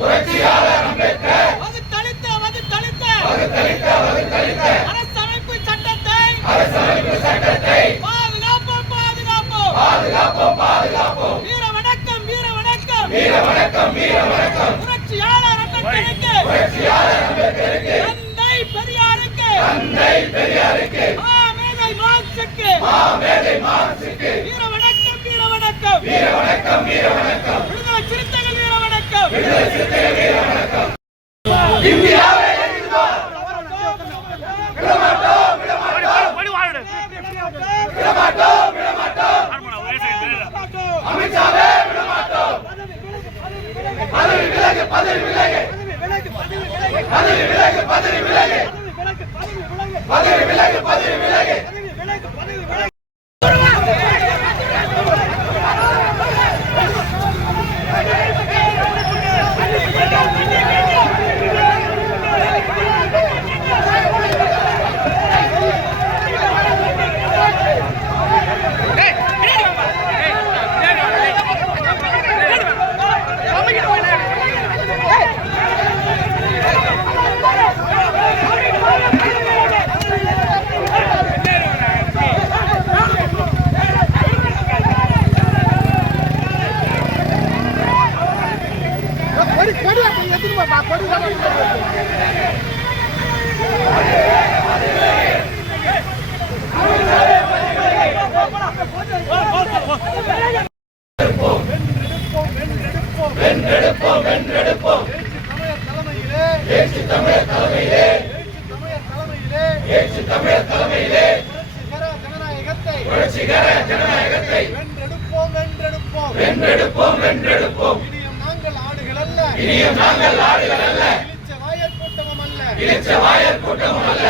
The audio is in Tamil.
புரட்சியாளர் அம்பேத்கர் வகுத்தளித்த அரசமைப்பு சட்டத்தை பாதுகாப்போம். வீர வணக்கம். புரட்சியாளர் அம்பேத்கருக்கு தந்தை பெரியாருக்கு மேதை மார்க்சுக்கு வீர வணக்கம். விடுதலை சிறுத்தைகள் வீர வணக்கம். இந்தியாவை எதிர்ப்போம். விடமாட்டோம். அமித்ஷாவே விடமாட்டோம். பதவி விலகு. வென்றெடுப்போம். எழுச்சி தமிழர் தலைமையிலே புரட்சிகர ஜனநாயகத்தை வென்றெடுப்போம். இனியும் நாங்கள் ஆடுகள் அல்ல. இளிச்ச வாயர் கூட்டமும் அல்ல.